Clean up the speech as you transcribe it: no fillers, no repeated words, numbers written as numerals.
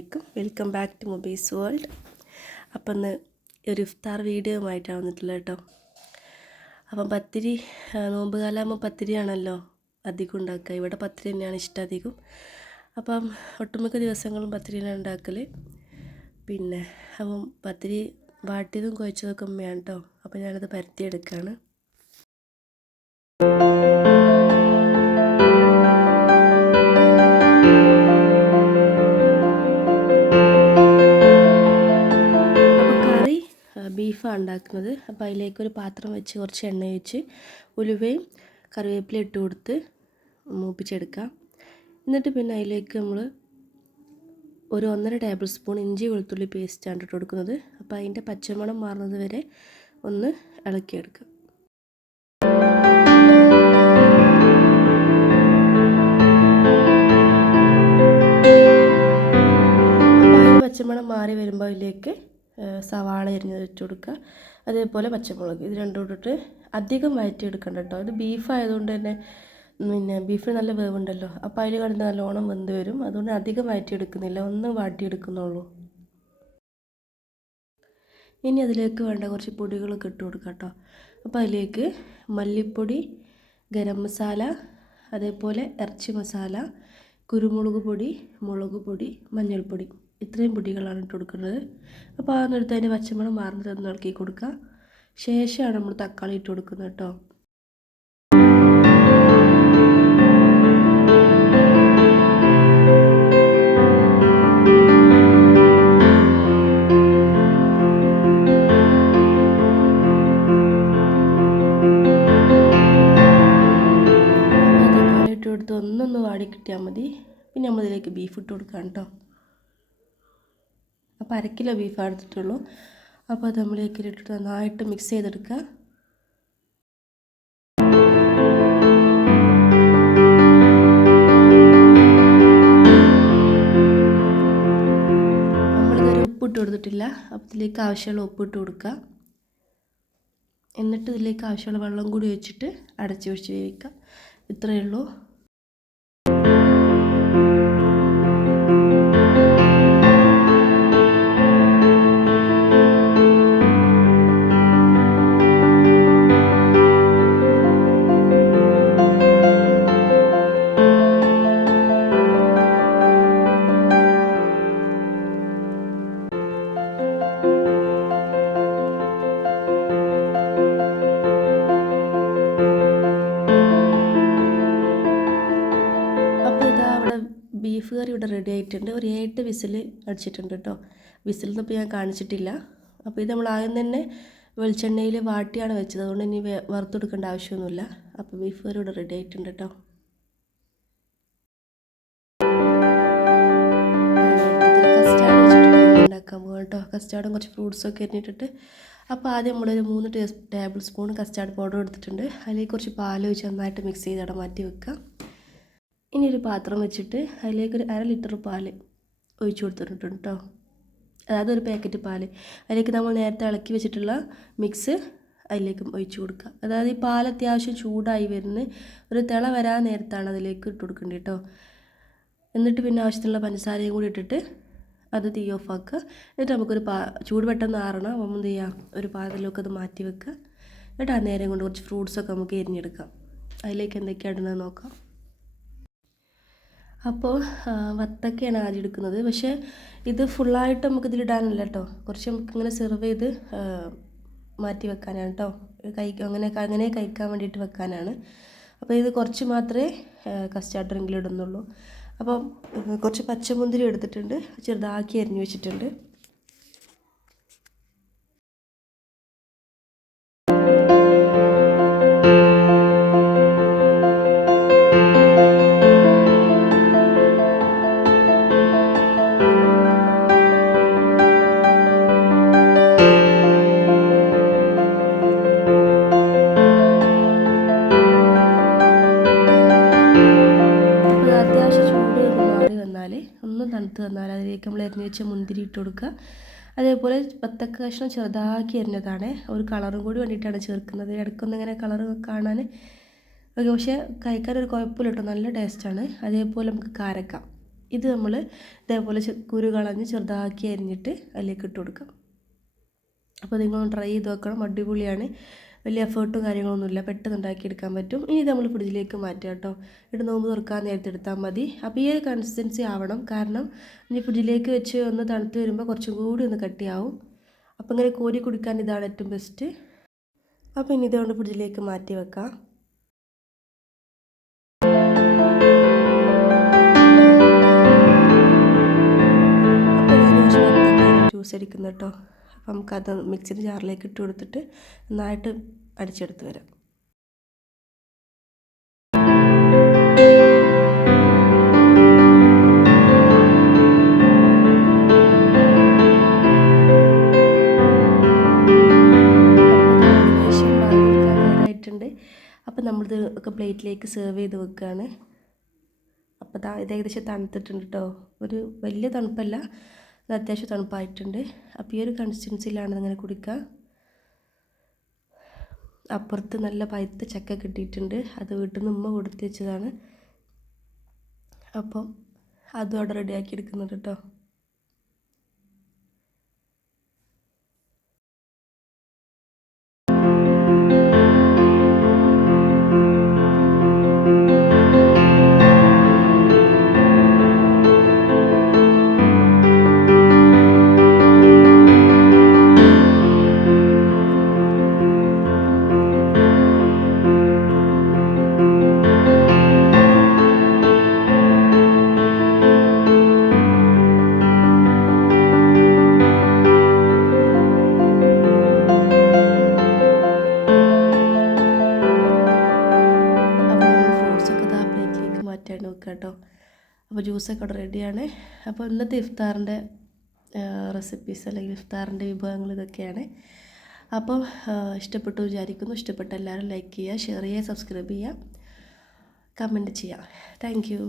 അലൈക്കും, welcome back to മൊബീസ് world. അപ്പം ഇന്ന് ഒരു ഇഫ്താർ വീഡിയോ ആയിട്ടാണ് വന്നിട്ടുള്ളത് കേട്ടോ. അപ്പം പത്തിരി, നോമ്പ് കാലമാകുമ്പോൾ പത്തിരിയാണല്ലോ അധികം ഉണ്ടാക്കുക. ഇവിടെ പത്തിരി തന്നെയാണ് ഇഷ്ടം അധികം. അപ്പം ഒട്ടുമിക്ക ദിവസങ്ങളും പത്തിരിയാണ് ഉണ്ടാക്കൽ. പിന്നെ അപ്പം പത്തിരി വാട്ടിയതും കുഴച്ചതൊക്കെ ഉമ്മയാണ് കേട്ടോ. അപ്പം ഞാനത് പരത്തിയെടുക്കുകയാണ്. ബീഫാണ് ഉണ്ടാക്കുന്നത്. അപ്പോൾ അതിലേക്കൊരു പാത്രം വെച്ച് കുറച്ച് എണ്ണ ഒഴിച്ച് ഉലുവയും കറിവേപ്പിലയും ഇട്ട് കൊടുത്ത് മൂപ്പിച്ചെടുക്കാം. എന്നിട്ട് പിന്നെ അതിലേക്ക് നമ്മൾ ഒരു 1.5 ടേബിൾ സ്പൂൺ ഇഞ്ചി വെളുത്തുള്ളി പേസ്റ്റാണ് ഇട്ട് കൊടുക്കുന്നത്. അപ്പോൾ അതിൻ്റെ പച്ചമണം മാറുന്നത് വരെ ഒന്ന് ഇളക്കിയെടുക്കാം. അപ്പോൾ അതിൻ്റെ പച്ചമണം മാറി വരുമ്പോൾ അതിലേക്ക് സവാള അരിഞ്ഞത് ഇട്ട് കൊടുക്കുക. അതേപോലെ പച്ചമുളക്, ഇത് രണ്ടും ഇട്ടിട്ട് അധികം വഴറ്റിയെടുക്കണ്ട കേട്ടോ. ഇത് ബീഫ് ആയതുകൊണ്ട് തന്നെ പിന്നെ ബീഫിന് നല്ല വേവുണ്ടല്ലോ. അപ്പോൾ അതിൽ കണ്ട് നല്ലോണം വെന്ത് വരും. അതുകൊണ്ട് അധികം വഴറ്റിയെടുക്കുന്നില്ല, ഒന്ന് വാട്ടിയെടുക്കുന്നുള്ളൂ. ഇനി അതിലേക്ക് വേണ്ട കുറച്ച് പൊടികളൊക്കെ ഇട്ട് കൊടുക്കാം കേട്ടോ. അപ്പോൾ അതിലേക്ക് മല്ലിപ്പൊടി, ഗരം മസാല, അതേപോലെ ഇറച്ചി മസാല, കുരുമുളക് പൊടി, മുളക് പൊടി, മഞ്ഞൾപ്പൊടി, ഇത്രയും പൊടികളാണ് ഇട്ട് കൊടുക്കുന്നത്. അപ്പോൾ അതെടുത്ത് അതിൻ്റെ പച്ചമണം മാറുന്നത് ഒന്ന് ഇളക്കി കൊടുക്കുക. ശേഷമാണ് നമ്മൾ തക്കാളി ഇട്ട് കൊടുക്കുന്നത് കേട്ടോ. തക്കാളി ഇട്ട് കൊടുത്ത് ഒന്നൊന്ന് വാടി കിട്ടിയാൽ മതി. പിന്നെ നമ്മളിതിലേക്ക് ബീഫ് ഇട്ട് കൊടുക്കാം കേട്ടോ. അപ്പോൾ 1 കിലോ ബീഫ് എടുത്തിട്ടുള്ളൂ. അപ്പോൾ അത് നമ്മളിലേക്ക് ഇട്ടിട്ട് നന്നായിട്ട് മിക്സ് ചെയ്തെടുക്കുക. നമ്മളിതൊരു ഉപ്പിട്ട് കൊടുത്തിട്ടില്ല. അപ്പോൾ ഇതിലേക്ക് ആവശ്യമുള്ള ഉപ്പിട്ട് കൊടുക്കുക. എന്നിട്ട് ഇതിലേക്ക് ആവശ്യമുള്ള വെള്ളം കൂടി ഒഴിച്ചിട്ട് അടച്ച് വെച്ച് വേവിക്കുക. ഇത്രയേ ഉള്ളൂ. ബീഫ് കറി ഇവിടെ റെഡി ആയിട്ടുണ്ട്. ഒരു 8 വിസിൽ അടിച്ചിട്ടുണ്ട് കേട്ടോ. വിസിലൊന്നും ഇപ്പോൾ ഞാൻ കാണിച്ചിട്ടില്ല. അപ്പോൾ ഇത് നമ്മൾ ആദ്യം തന്നെ വെളിച്ചെണ്ണയിൽ വാട്ടിയാണ് വെച്ചത്. അതുകൊണ്ട് ഇനി വറുത്തെടുക്കേണ്ട ആവശ്യമൊന്നുമില്ല. അപ്പോൾ ബീഫ് കറി ഇവിടെ റെഡി ആയിട്ടുണ്ട് കേട്ടോ. കസ്റ്റാർഡ് വെച്ചിട്ട് ഉണ്ടാക്കാൻ പോകാം കേട്ടോ. കസ്റ്റാർഡും കുറച്ച് ഫ്രൂട്ട്സൊക്കെ എറിഞ്ഞിട്ടിട്ട്. അപ്പോൾ ആദ്യം നമ്മളൊരു 3 ടേബിൾ സ്പൂൺ കസ്റ്റാർഡ് പൗഡർ എടുത്തിട്ടുണ്ട്. അതിലേക്ക് കുറച്ച് പാൽ ഒഴിച്ച് നന്നായിട്ട് മിക്സ് ചെയ്ത് അവിടെ മാറ്റി വെക്കുക. ഇനി ഒരു പാത്രം വെച്ചിട്ട് അതിലേക്ക് ഒരു 1/2 ലിറ്റർ പാൽ ഒഴിച്ചു കൊടുത്തിട്ടുണ്ട് കേട്ടോ. അതായത് ഒരു പാക്കറ്റ് പാൽ. അതിലേക്ക് നമ്മൾ നേരത്തെ ഇളക്കി വെച്ചിട്ടുള്ള മിക്സ് അതിലേക്ക് ഒഴിച്ചു കൊടുക്കുക. അതായത് ഈ പാൽ അത്യാവശ്യം ചൂടായി വരുന്ന ഒരു തിള വരാൻ നേരത്താണ് അതിലേക്ക് ഇട്ട് കൊടുക്കേണ്ടത് കേട്ടോ. എന്നിട്ട് പിന്നെ ആവശ്യത്തിനുള്ള പഞ്ചസാരയും കൂടി ഇട്ടിട്ട് അത് തീ ഓഫ് ആക്കുക. എന്നിട്ട് നമുക്കൊരു ചൂട് പെട്ടെന്ന് ആറണം. അപ്പം എന്ത് ചെയ്യുക, ഒരു പാത്രത്തിലൊക്കെ അത് മാറ്റി വെക്കുക. എന്നിട്ട് ആ നേരം കൊണ്ട് കുറച്ച് ഫ്രൂട്ട്സൊക്കെ നമുക്ക് എരിഞ്ഞെടുക്കാം. അതിലേക്ക് എന്തൊക്കെയാണ് ഇടുന്നത് നോക്കാം. അപ്പോൾ വത്തക്കയാണ് ആദ്യം എടുക്കുന്നത്. പക്ഷേ ഇത് ഫുള്ളായിട്ട് നമുക്കിതിലിടാനല്ല കേട്ടോ. കുറച്ച് നമുക്കിങ്ങനെ സെർവ് ചെയ്ത് മാറ്റി വെക്കാനാണ് കേട്ടോ. അങ്ങനെ കഴിക്കാൻ വേണ്ടിയിട്ട് വെക്കാനാണ്. അപ്പോൾ ഇത് കുറച്ച് മാത്രമേ കസ്റ്റാർഡ് ഡ്രിങ്കിൽ ഇടുന്നുള്ളൂ. അപ്പം കുറച്ച് പച്ചമുന്തിരി എടുത്തിട്ടുണ്ട്, ചെറുതാക്കി അരിഞ്ഞു വെച്ചിട്ടുണ്ട്. ഒന്ന് തണുത്ത് വന്നാൽ അതിലേക്ക് നമ്മൾ അരിഞ്ഞ് വെച്ച മുന്തിരി ഇട്ട് കൊടുക്കുക. അതേപോലെ വത്തക്ക കഷ്ണം ചെറുതാക്കി അരിഞ്ഞതാണ്. ഒരു കളറും കൂടി വേണ്ടിയിട്ടാണ് ചേർക്കുന്നത്. ഇടയ്ക്കൊന്നും ഇങ്ങനെ കളർ കാണാൻ പക്ഷേ കഴിക്കാൻ ഒരു കുഴപ്പമില്ല കേട്ടോ, നല്ല ടേസ്റ്റാണ്. അതേപോലെ നമുക്ക് കാരക്ക ഇത് നമ്മൾ ഇതേപോലെ കുരു കളഞ്ഞ് ചെറുതാക്കി അരിഞ്ഞിട്ട് അതിലേക്ക് ഇട്ട് കൊടുക്കാം. അപ്പോൾ നിങ്ങളൊന്ന് ട്രൈ ചെയ്ത് നോക്കണം, അടിപൊളിയാണ്. വലിയ എഫേർട്ടും കാര്യങ്ങളൊന്നുമില്ല, പെട്ടെന്ന് ഉണ്ടാക്കിയെടുക്കാൻ പറ്റും. ഇനി നമ്മൾ ഫ്രിഡ്ജിലേക്ക് മാറ്റുക കേട്ടോ. ഇട്ട് നോമ്പ് തുറക്കാൻ നേരത്തെ എടുത്താൽ മതി. അപ്പോൾ ഈ ഒരു കൺസിസ്റ്റൻസി ആവണം, കാരണം ഇനി ഫ്രിഡ്ജിലേക്ക് വെച്ച് ഒന്ന് തണുത്ത് വരുമ്പോൾ കുറച്ചും കൂടി ഒന്ന് കട്ടിയാവും. അപ്പോൾ ഇങ്ങനെ കോരി കുടിക്കാൻ ഇതാണ് ഏറ്റവും ബെസ്റ്റ്. അപ്പോൾ ഇനി ഇതുകൊണ്ട് ഫ്രിഡ്ജിലേക്ക് മാറ്റി വെക്കാം. ജ്യൂസ് അടിക്കുന്നു കേട്ടോ. അപ്പം നമുക്കത് മിക്സിയുടെ ജാറിലേക്ക് ഇട്ട് കൊടുത്തിട്ട് നന്നായിട്ട് അടിച്ചെടുത്ത് വരാം. അപ്പം നമ്മളിത് ഒക്കെ പ്ലേറ്റിലേക്ക് സെർവ് ചെയ്ത് വെക്കുകയാണ്. അപ്പോൾ ഇത് ഏകദേശം തണുത്തിട്ടുണ്ട് കേട്ടോ. ഒരു വലിയ തണുപ്പല്ല, അത്യാവശ്യം തണുപ്പായിട്ടുണ്ട്. അപ്പോൾ ഈ ഒരു കൺസിസ്റ്റൻസിയിലാണ് ഇങ്ങനെ കുടിക്കുക. അപ്പുറത്ത് നല്ല പഴുത്ത ചക്ക കിട്ടിയിട്ടുണ്ട്, അത് വീട്ടിൽ നിന്ന് ഉമ്മ കൊടുത്ത് വെച്ചതാണ്. അപ്പം അതും അവിടെ റെഡിയാക്കി എടുക്കുന്നുണ്ട് കേട്ടോ. കേട്ടോ. അപ്പോൾ ജ്യൂസൊക്കെ അവിടെ റെഡിയാണ്. അപ്പോൾ ഇന്നത്തെ ഇഫ്താറിൻ്റെ റെസിപ്പീസ് അല്ലെങ്കിൽ ഇഫ്താറിൻ്റെ വിഭവങ്ങൾ ഇതൊക്കെയാണ്. അപ്പോൾ ഇഷ്ടപ്പെട്ടു വിചാരിക്കുന്നു. ഇഷ്ടപ്പെട്ട എല്ലാവരും ലൈക്ക് ചെയ്യുക, ഷെയർ ചെയ്യുക, സബ്സ്ക്രൈബ് ചെയ്യുക, കമൻറ്റ് ചെയ്യുക. Thank you.